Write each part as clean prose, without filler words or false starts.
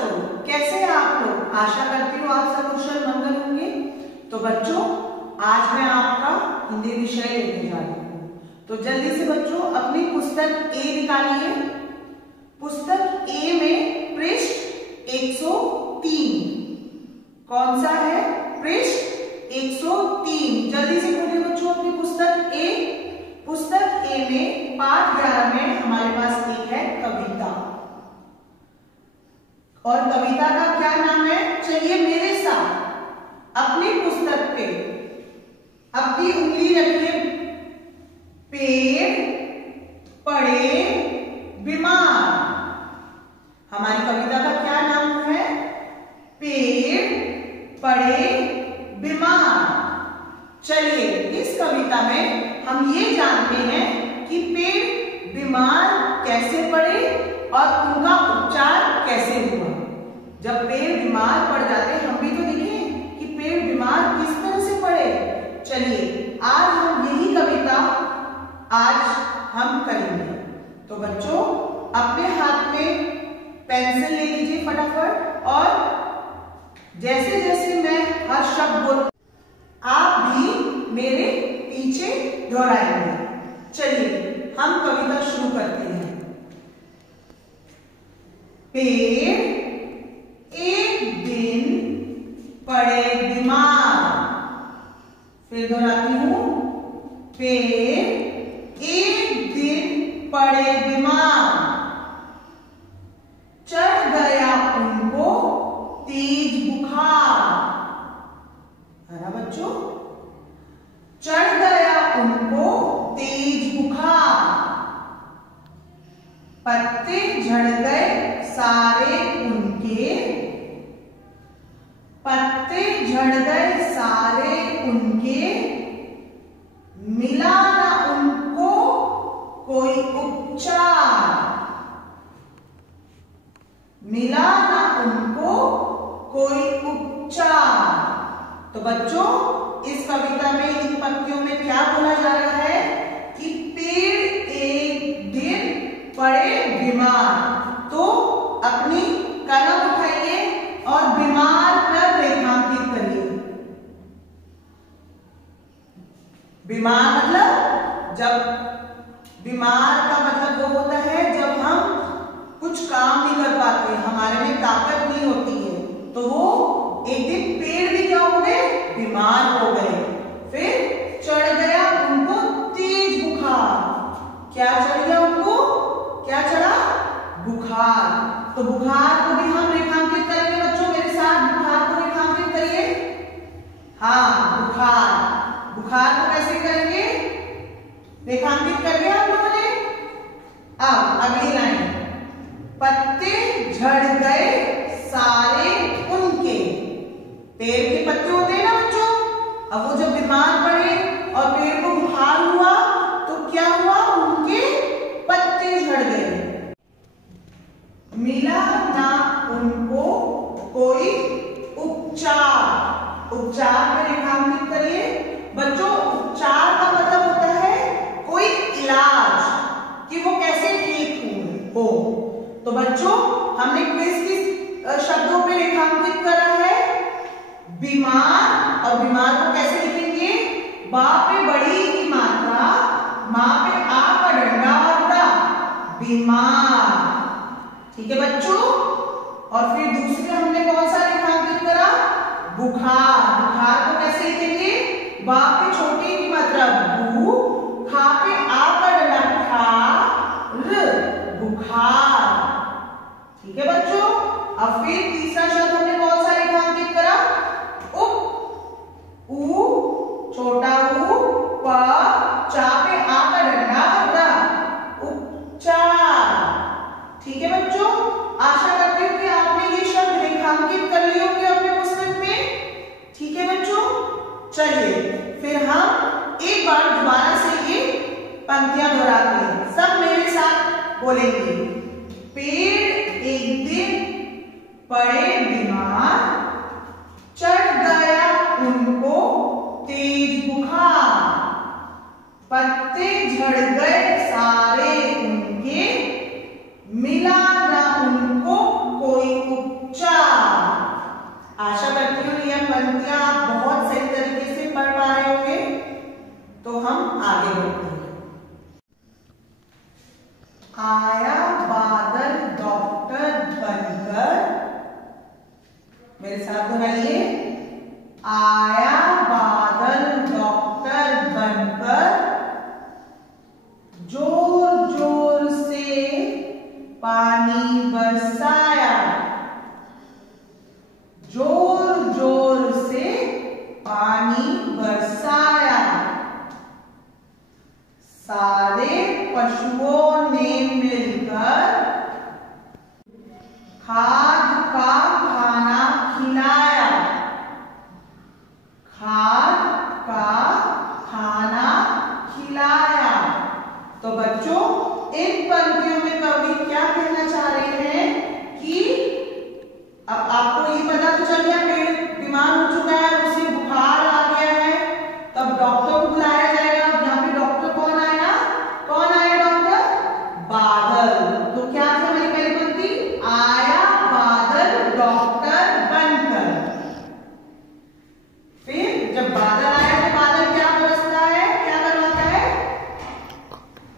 बच्चों, कैसे हैं आप लोग? आशा करती हूँ आप सब कुशल मंगल होंगे। तो बच्चों, आज मैं आपका हिंदी विषय लेने जा रही हूँ। तो जल्दी से बच्चों अपनी पुस्तक ए निकालिए। पुस्तक ए में पृष्ठ 103 कौन सा है? पृष्ठ 103। जल्दी से खोलिए बच्चों अपनी पुस्तक ए। पुस्तक ए में पाठ 11 में हमारे पास एक है कविता, और कविता का क्या नाम है? चलिए मेरे साथ अपनी पुस्तक पे अपनी उंगली रखिए। पेड़ पड़े बीमार। हमारी कविता का क्या नाम है? पेड़ पड़े बीमार। चलिए इस कविता में हम ये जानते हैं कि पेड़ बीमार कैसे पड़े और उनका उपचार कैसे हुआ। जब पेड़ बीमार पड़ जाते हम भी तो देखें कि पेड़ बीमार किस तरह से पड़े। चलिए आज हम यही कविता आज हम करेंगे। तो बच्चों अपने हाथ में पेंसिल ले लीजिए फटाफट, और जैसे जैसे मैं हर शब्द बोल आप भी मेरे पीछे दोहराएंगे। चलिए हम कविता शुरू करते हैं। पेड़ एक दिन पड़े बीमार। फिर दोहराती हूं। पेड़ एक दिन पड़े बीमार। चढ़ गया उनको तेज बुखार। है ना बच्चों? चढ़ गया उनको तेज बुखार। पत्ते झड़ गए सारे उनके। पत्ते झड़ गए सारे उनके। मिला ना उनको कोई उपचार। मिला ना उनको कोई उपचार। तो बच्चों इस कविता में इन पंक्तियों में क्या बोला जा रहा है कि पेड़ एक दिन पड़े बीमार। तो अपनी कलम उठाइए और बीमार पर रेखांकित करिए। बीमार मतलब, जब बीमार का मतलब वो होता है जब हम कुछ काम नहीं कर पाते, हमारे में ताकत नहीं होती है, तो वो एक दिन पेड़ भी क्या हो गए? बीमार हो गए। फिर चढ़ गया उनको तेज बुखार। क्या चढ़ गया उनको? क्या चढ़ा? बुखार। तो बुखार को भी हम रेखांकित करेंगे बच्चों, मेरे साथ बुखार को रेखांकित करिए। हाँ बुखार। बुखार को कैसे करेंगे? रेखांकित कर लिया आप लोगों ने? अब अगली लाइन। पत्ते झड़ गए सारे उनके। पेड़ के पत्ते होते हैं ना बच्चों, अब वो जब बीमार पड़े और पेड़ को बुखार हुआ तो क्या हुआ? उनके पत्ते झड़ गए। मिला ना उनको कोई उपचार। उपचार में रेखांकित करिए बच्चों। उपचार का मतलब होता है कोई इलाज, कि वो कैसे ठीक हो। तो बच्चों हमने किस किस शब्दों पे रेखांकित करा है? बीमार, और बीमार को कैसे लिखेंगे? बा पे बड़ी की मात्रा, माँ पे आ का डंडा और रा। बीमार। ठीक है बच्चों? और फिर दूसरे हमने कौन सा रेखांकित करा? बुखार। बुखार को कैसे लिखेंगे? बा पे छोटी की मात्रा बू, खा पे आ का डंडा खा, र। बुखार। ठीक है बच्चों? अब फिर तीसरा शब्द हमने कौन सा रेखांकित करा? उप। ऊ छोटा ऊ, प, चा पे आ का डंडा रा। उपचार। ठीक है बच्चों? आशा करती हूँ कि आपने ये शब्द रेखांकित कर लिए होंगे अपने पुस्तक में। ठीक है बच्चों? चलिए फिर हम एक बार दोबारा से ये पंक्तियां दोहराते हैं। सब मेरे साथ बोलेंगे। पेड़ एक दिन पड़े बीमार। चढ़ गया उनको तेज बुखार। पत्ते झड़ गए सारे उनके। मिला ना उनको कोई उपचार। पानी बरसाया, जोर जोर से पानी बरसाया। सारे पशुओं ने मिलकर खाद का खाना खिलाया, खाद का खाना खिलाया। तो बच्चों, इन पंक्तियों में कवि क्या कहना चाह रहे हैं कि अब आपको ये पता तो चल गया, पेड़ बीमार हो चुका है, उसे बुखार आ गया है, तब डॉक्टर को बुलाया जाएगा। अब यहाँ पे डॉक्टर कौन आया? कौन आया डॉक्टर? बादल। तो क्या थी हमारी पहली पंक्ति? आया बादल डॉक्टर बनकर। फिर जब बादल आया तो बादल क्या बरसता है, क्या करवाता है?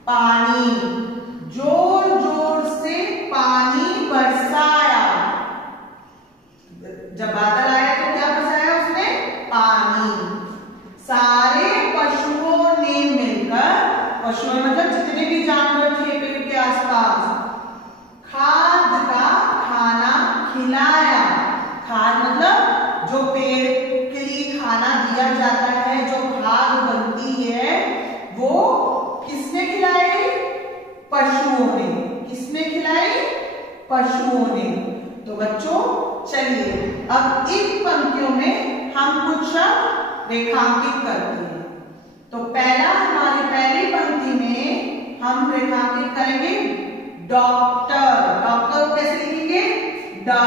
पानी, जोर जोर से पानी बरसाया। जब बादल आया तो क्या बरसाया उसने? पानी। सारे पशुओं ने मिलकर, पशुओं मतलब जितने भी जानवर थे पेड़ के आसपास, खाद का खाना खिलाया। खाद मतलब जो पेड़ के लिए खाना दिया जाता है, जो खाद बनती है, वो किसने खिलाई? पशुओं ने। किसने खिलाई? पशुओं ने। तो बच्चों चलिए अब इन पंक्तियों में हम कुछ शब्द रेखांकित करते हैं। तो पहला, हमारी पहली पंक्ति में हम रेखांकित करेंगे डॉक्टर। डॉक्टर को कैसे लिखेंगे? डा,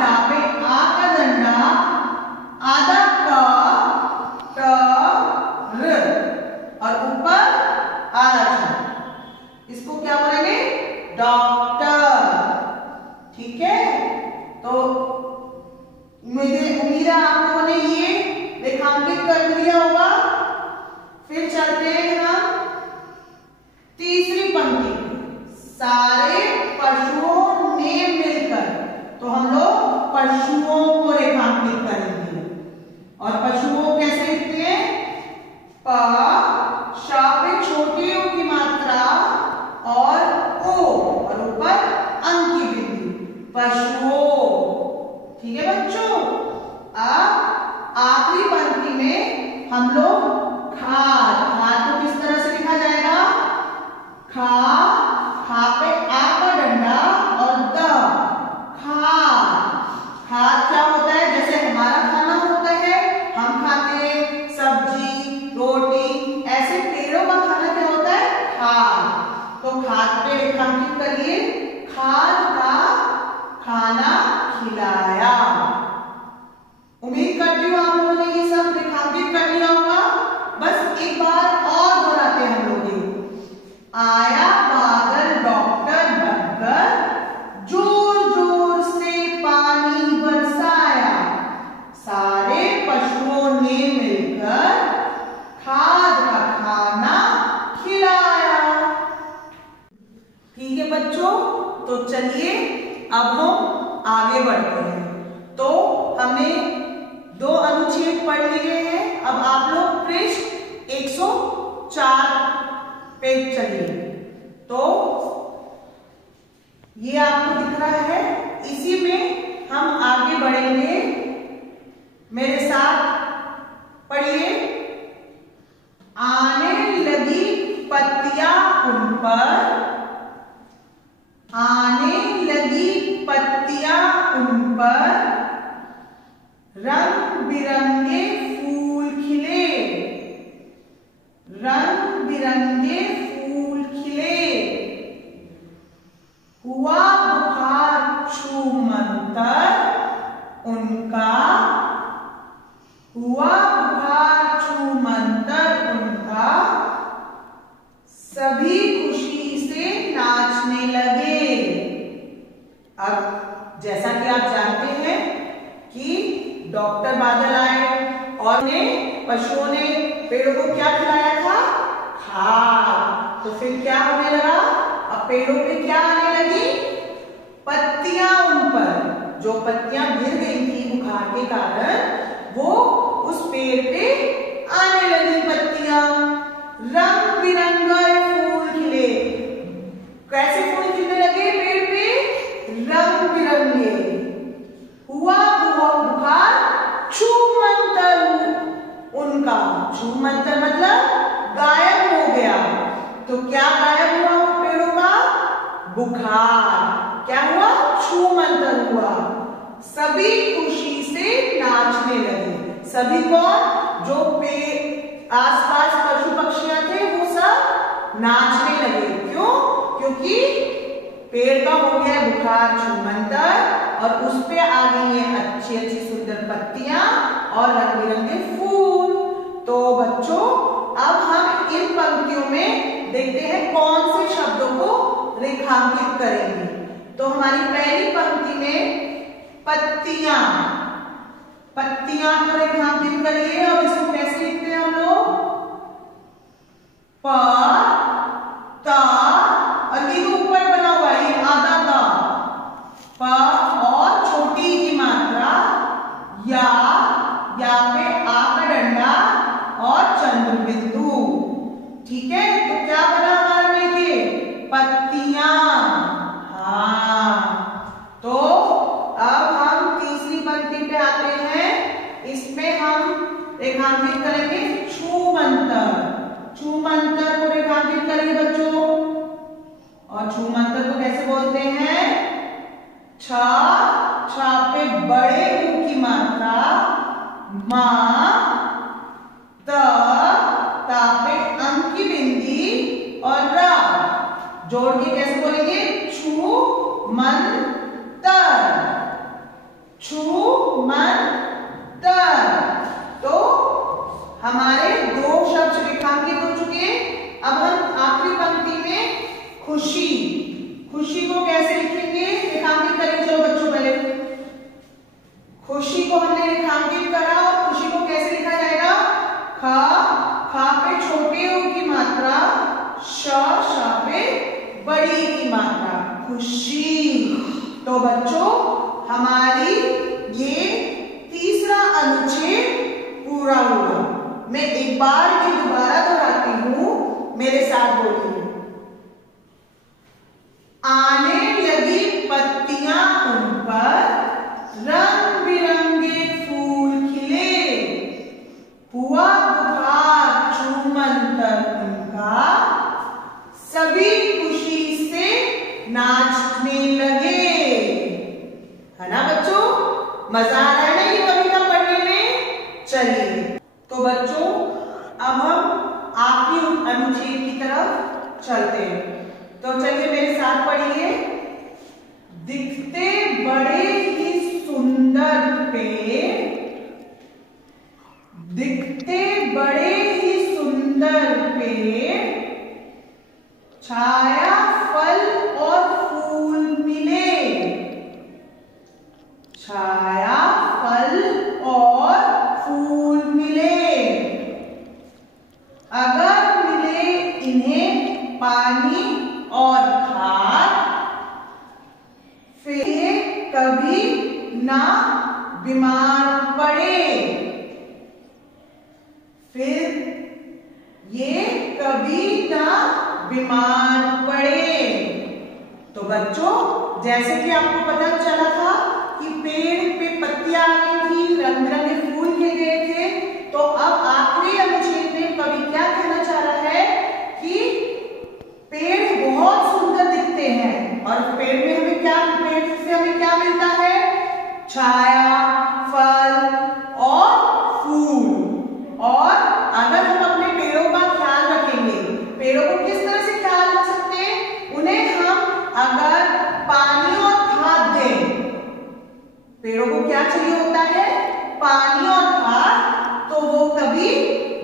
डा पे आ का डंडा, आधा क, ट, र और ऊपर आधा छ। इसको क्या बोलेंगे? डॉक्टर। ठीक है, तो मुझे उम्मीद है आप लोगों ने ये रेखांकित कर लिया होगा। फिर चलते हैं हम तीसरी पंक्ति, सारे पशुओं ने मिलकर। तो हम लोग पशुओं को रेखांकित करेंगे और पशुओं कैसे लिखते हैं? प, श पे छोटे ओ की मात्रा और ओ और ऊपर अंक की बिंदु, पशुओं। ठीक है बच्चों, अब आखिरी पंक्ति में हम लोग खाद, खाद को किस तरह से लिखा जाएगा? खा, खा पे आ का डंडा और द, खाद। खाद क्या होता है? जैसे हमारा खाना होता है, हम खाते हैं सब्जी, रोटी, ऐसे पेड़ों का खाना क्या होता है? खाद। तो खाद पे रेखांकित करिए, खाद का खाना खिलाया। उम्मीद करती हूँ आप लोगों ने ये सब रेखांकित कर लिया होगा। बस एक बार और दोहराते हैं हम लोग। आया बादल डॉक्टर बनकर, जोर जोर से पानी बरसाया। सारे पशुओं ने मिलकर खाद का खाना खिलाया। ठीक है बच्चों, तो चलिए अब हम आगे बढ़ते हैं। तो हमने 2 अनुच्छेद पढ़ लिए हैं। अब आप लोग पृष्ठ 104 पे चलिए। तो ये आपको दिख रहा है, इसी में हम आगे बढ़ेंगे। मेरे साथ पढ़िए। आने लगी पत्तियां उन पर, आने लगी पत्तियां उन पर, रंग बिरंगे फूल खिले, रंग बिरंगे फूल खिले। हुआ बुखार छूमंतर उनका, हुआ बुखार छूमंतर उनका, सभी खुशी से नाचने लगे। अब जैसा कि आप जानते हैं कि डॉक्टर बादल आए और ने पशुओं ने पेड़ों को क्या खिलाया था? खाद। तो फिर क्या होने लगा? अब पेड़ों पे क्या आने लगी? पत्तियां उन पर। जो पत्तियां गिर गई थी बुखार के कारण, वो उस पेड़ पे आने लगी पत्तियां। रंग बिरंगे फूल खिले। कैसे फूल खिलने लगे पेड़ पे? छूमंतर मतलब गायब हो गया। तो क्या गायब हुआ पेड़ों का? बुखार। क्या हुआ? छूमंतर हुआ। सभी खुशी से नाचने लगे। सभी कौन? जो आसपास पशु पक्षियां थे वो सब नाचने लगे। क्यों? क्योंकि पेड़ का हो गया बुखार, छूमंतर, और उस पे आ गई है अच्छी अच्छी सुंदर पत्तियां और रंग बिरंगे फूल। तो बच्चों अब हम इन पंक्तियों में देखते हैं कौन से शब्दों को रेखांकित करेंगे। तो हमारी पहली पंक्ति में पत्तियां, पत्तियां को रेखांकित करिए। और इसको कैसे लिखते हैं हम लोग? प ता, और ये तो ऊपर बना हुआ है, ये आधा ता। प और छोटी की मात्रा या पे आ का डंडा और चंद्र बिंदु। ठीक है, तो क्या बना हमारा मिलके? पत्तियां। हाँ, तो अब हम तीसरी पंक्ति पे आते हैं। इसमें हम रेखांकित करेंगे छूमंतर। छूमंतर को रेखांकित करेंगे बच्चों। और छूमंतर को कैसे बोलते हैं? छा पे बड़े ऊ की मात्रा, मा, ता पे अंक की बिंदी और रा जोड़ के कैसे बोलेंगे? छू मन तर। छू मन तर। तो हमारे दो शब्द रेखांकित हो चुके। अब हम आखिरी पंक्ति में खुशी, खुशी को कैसे लिखेंगे? रेखांकित करेंगे। चलो बच्चों पहले खुशी को हमने रेखांकित करा, और खुशी को कैसे लिखा जाएगा? खा पे छोटे ऊ की मात्रा, शा पे बड़ी की मात्रा, खुशी। तो बच्चों हमारी ये तीसरा अनुच्छेद पूरा हुआ। मैं एक बार ये दोबारा दोहराती हूं, मेरे साथ बोलिए। आने लगी पत्तियां उन पर, रंग बिरंगे फूल खिले, हुआ बुखार छूमंतर उनका, सभी खुशी से नाचने लगे। है ना बच्चों? मजा आ रहा है ना ये कविता पढ़ने में? चलिए तो बच्चों अब हम आखिरी अनुच्छेद की तरफ चलते हैं। तो चलिए मेरे साथ पढ़िए। दिखते बड़े ही सुंदर पेड़, दिखते बड़े ही सुंदर पेड़, छाया फल और फूल मिले, छाया फल और फूल मिले, अगर मिले इन्हें पानी और खाद, फिर कभी ना बीमार पड़े, फिर ये कभी ना बीमार पड़े। तो बच्चों जैसे कि आपको पता चला था कि पेड़ पे पत्तियां आ गई थी, रंग बिरंगे फूल खिल गए थे। तो अब आखिरी अनुच्छेद में कवि क्या कहना चाह रहा है कि पेड़ बहुत सुंदर दिखते हैं, और पेड़ में हमें क्या, पेड़ से हमें क्या मिलता है? छाया, फल और फूल। और अगर हम अपने पेड़ों का ख्याल रखेंगे, पेड़ों को किस तरह से ख्याल रख सकते हैं? उन्हें हम अगर पानी और खाद दें, पेड़ों को क्या चाहिए होता है? पानी और खाद, तो वो कभी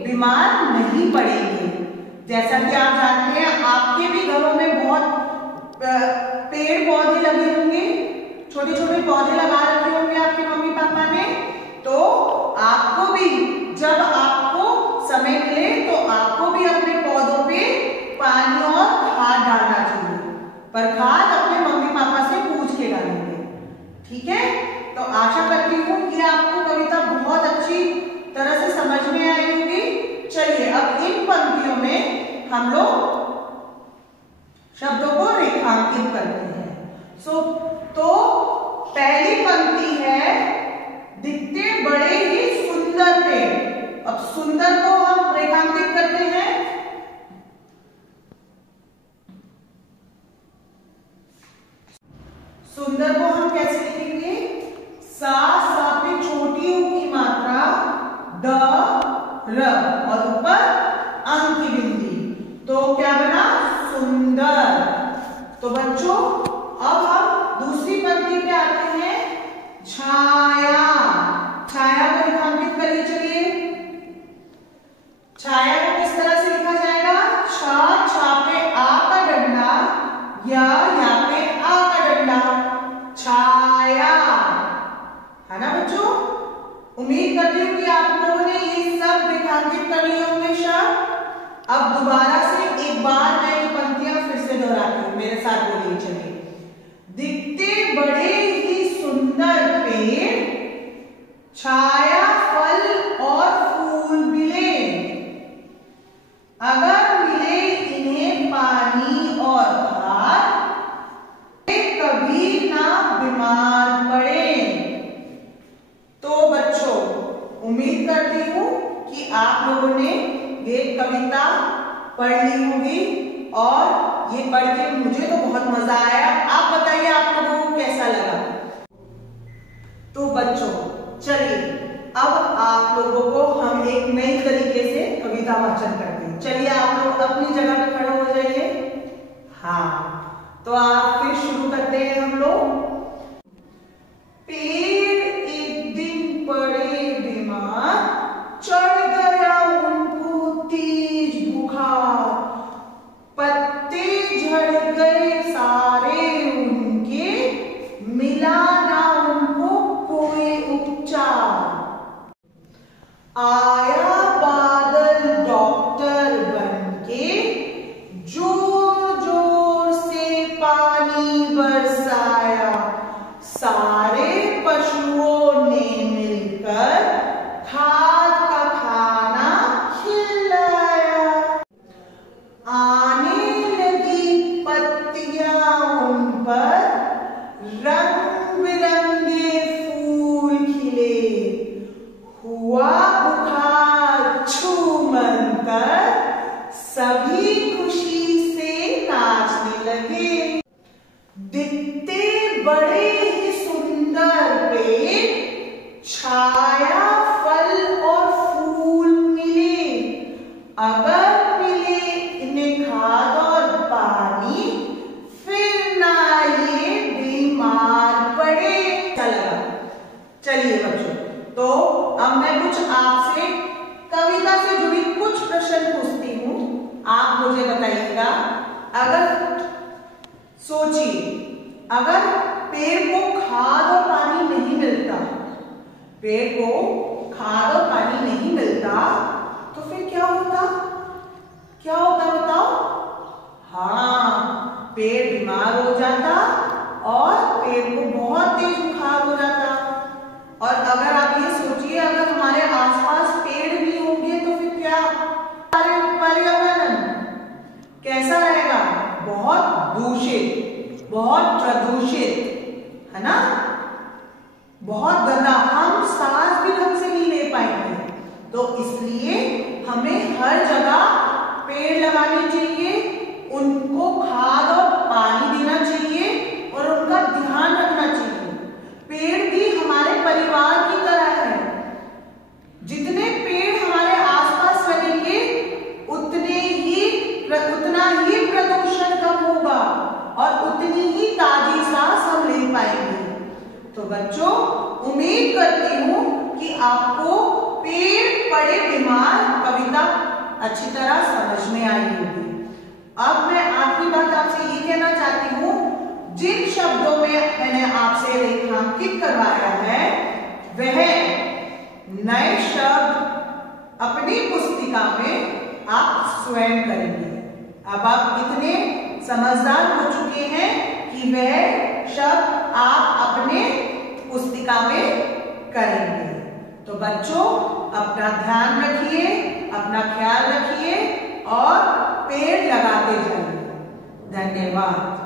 बीमार नहीं पड़ेंगे। जैसा कि आप जानते हैं आपके भी घरों में बहुत पेड़ पौधे लगे होंगे, छोटे छोटे पौधे लगा रखे होंगे आपके मम्मी पापा ने। तो आपको भी जब आपको समय मिले तो आपको भी अपने पौधों पे पानी और खाद डालना चाहिए, पर खाद अपने मम्मी पापा से पूछ के डालेंगे। ठीक है, तो आशा करती हूँ कि आपको कविता बहुत अच्छी तरह से समझ में आई होगी। चलिए अब इन पंक्तियों में हम लोग शब्दों को रेखांकित करते हैं। तो पहली पंक्ति है दिखते बड़े ही सुंदर पेड़। अब सुंदर को हम कैसे लिखेंगे? सा पे छोटी ऊ की मात्रा, द र और ऊपर अंक की बिंदी, तो क्या बना? सुंदर। तो बच्चों अब हम दूसरी पंक्ति पे आते हैं, छाया। छाया को रेखांकित करिए। चलिए, छाया को किस तरह से लिखा जाएगा? छा पे आ का डंडा, या पे आ का डंडा, छाया, है ना बच्चों? उम्मीद करती हूँ कि आप लोगों ने ये सब रेखांकित कर लिए होंगे शब्द। अब दोबारा से एक बार मैं ये पंक्तियां फिर से दोहराती हूँ, मेरे साथ बोलिए। चलिए, दिखते बड़े ही सुंदर पेड़, छाया फल और फूल मिले, अगर मिले इन्हें पानी और खाद, वे कभी ना बीमार पड़े। तो बच्चों उम्मीद करती हूँ कि आप लोगों ने ये कविता पढ़ ली होगी और ये पढ़ के मुझे तो बहुत मजा आया। आप बताइए आप लोगों को कैसा लगा? तो बच्चों चलिए अब आप लोगों को हम एक नई तरीके से कविता वाचन करते हैं। चलिए आप लोग अपनी जगह पे खड़े हो जाइए। हाँ, तो आप फिर शुरू करते हैं हम लोग। पेड़ एक दिन पड़े बीमार, चढ़ गया उनको तेज बुखार, पत्ते झड़ गए सारे उनके, मिला ना उनको कोई उपचार। आया बादल डॉक्टर बनके, जोर जोर से पानी बरसाया, सारे पशुओं ने मिलकर खाद का खाना खिलाया। आने लगी पत्तियां उन पर, रंग बिरंगे फूल खिले, हुआ बुखार छूमन कर, सभी खुशी से नाचने लगे। दिखते बड़े ही सुंदर पेड़, छाया फल और फूल मिले, अगर मिले इन्हें खाद और पानी, फिर ना ये बीमार पड़े। चला, चलिए बच्चों, तो अब मैं कुछ आपसे कविता से जुड़ी कुछ प्रश्न पूछती हूँ, आप मुझे बताइएगा। अगर सोचिए, अगर पेड़ को खाद और पानी नहीं मिलता, पेड़ को खाद और पानी नहीं मिलता, तो फिर क्या होता? क्या होता बताओ? हाँ, पेड़ बीमार हो जाता और पेड़ को बहुत तेज बुखार हो जाता। और अगर आप ये सोचिए, अगर हमारे आसपास पेड़ भी होंगे तो फिर क्या पर्यावरण कैसा रहेगा? बहुत दूषित, बहुत प्रदूषित, है ना? बहुत गंदा, हम सांस भी ढंग से नहीं ले पाएंगे। तो इसलिए हमें हर जगह पेड़ लगाने चाहिए, उनको खाद और पानी देना चाहिए और उनका ध्यान रखना चाहिए। पेड़ भी हमारे परिवार की तरह है। जितने पेड़ हमारे आसपास लगेंगे उतना ही प्रदूषण कम होगा और उतनी ही ताजी सांस हम ले पाएंगे। तो बच्चों उम्मीद करती हूँ कि आपको पेड़ पड़े बीमार कविता अच्छी तरह समझ में आई होगी। अब मैं आखिरी बात आपसे ये कहना चाहती हूँ, जिन शब्दों में मैंने आपसे रेखांकित करवाया है वह नए शब्द अपनी पुस्तिका में आप स्वयं करेंगे। अब आप इतने समझदार हो चुके हैं कि वह शब्द आप अपने पुस्तिका में करेंगे। तो बच्चों अपना ध्यान रखिए, अपना ख्याल रखिए और पेड़ लगाते जाइए। धन्यवाद।